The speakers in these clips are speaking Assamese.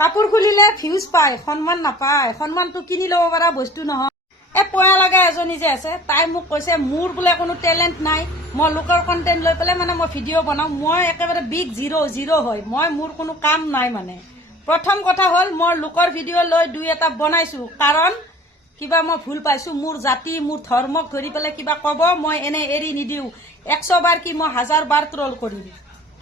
কাপোৰ খুলিলে ভিউজ পায়, সন্মান নাপায়। সন্মানটো কিনি ল'ব পৰা বস্তু নহয়। এই পয়া লগা এজনী যে আছে, তাই মোক কৈছে মোৰ বোলে কোনো টেলেণ্ট নাই, মই লোকৰ কণ্টেণ্ট লৈ পেলাই মানে মই ভিডিঅ' বনাওঁ। মই একেবাৰে বিগ জিৰ' হয়। মোৰ কোনো কাম নাই মানে। প্ৰথম কথা হ'ল মই লোকৰ ভিডিঅ' লৈ দুই এটা বনাইছোঁ, কাৰণ কিবা মই ভুল পাইছোঁ। মোৰ জাতি, মোৰ ধৰ্মক ধৰি পেলাই কিবা ক'ব, মই এনে এৰি নিদিওঁ। 100 বাৰ কি মই 1000 বাৰ ট্ৰল কৰিম।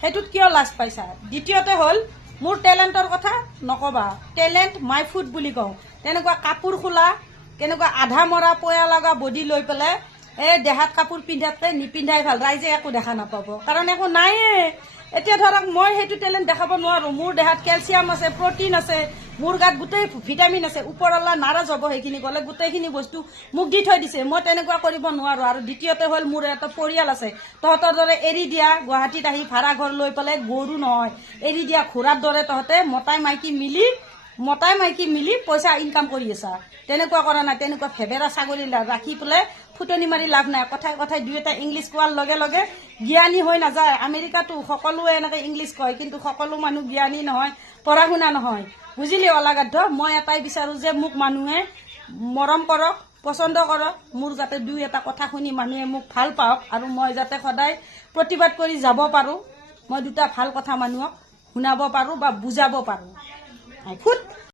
সেইটোত কিয় লাজ পাইছা? দ্বিতীয়তে হ'ল মোৰ টেলেণ্টৰ কথা নক'বা। টেলেণ্ট মাই ফুড বুলি কওঁ। তেনেকুৱা কাপোৰ খোলা, কেনেকুৱা আধা মৰা পয়া লগা বডি লৈ পেলাই দেহাত কাপোৰ পিন্ধাতকৈ নিপিন্ধাই ভাল। ৰাইজে একো দেখা নাপাব, কাৰণ একো নাইয়ে। এতিয়া ধৰক মই সেইটো টেলেণ্ট দেখাব নোৱাৰোঁ। মোৰ দেহাত কেলছিয়াম আছে, প্ৰটিন আছে, মোৰ গাত গোটেই ভিটামিন আছে। ওপৰৱালা নাৰাজ হ'ব সেইখিনি ক'লে, গোটেইখিনি বস্তু মোক দি থৈ দিছে। মই তেনেকুৱা কৰিব নোৱাৰোঁ। আৰু দ্বিতীয়তে হ'ল মোৰ এটা পৰিয়াল আছে। তহঁতৰ দৰে এৰি দিয়া গুৱাহাটীত আহি ভাড়া ঘৰ লৈ পেলাই গৰু নহয়, এৰি দিয়া ঘোঁৰাৰ দৰে তহঁতে মতাই মাইকী মিলি পইচা ইনকাম কৰি আছা। তেনেকুৱা কৰা নাই। তেনেকুৱা ভেবেৰা ছাগলী ৰাখি পেলাই ফুটনি মাৰি লাভ নাই। কথাই দুই এটা ইংলিছ কোৱাৰ লগে লগে জ্ঞানী হৈ নাযায়। আমেৰিকাতো সকলোৱে এনেকৈ ইংলিছ কয়, কিন্তু সকলো মানুহ জ্ঞানী নহয়, পঢ়া শুনা নহয়। বুজিলি অলাগাধ্য? মই এটাই বিচাৰোঁ যে মোক মানুহে মৰম কৰক, পচন্দ কৰক। মোৰ যাতে দুই এটা কথা শুনি মানুহে মোক ভাল পাওক, আৰু মই যাতে সদায় প্ৰতিবাদ কৰি যাব পাৰোঁ। মই দুটা ভাল কথা মানুহক শুনাব পাৰোঁ বা বুজাব পাৰোঁ।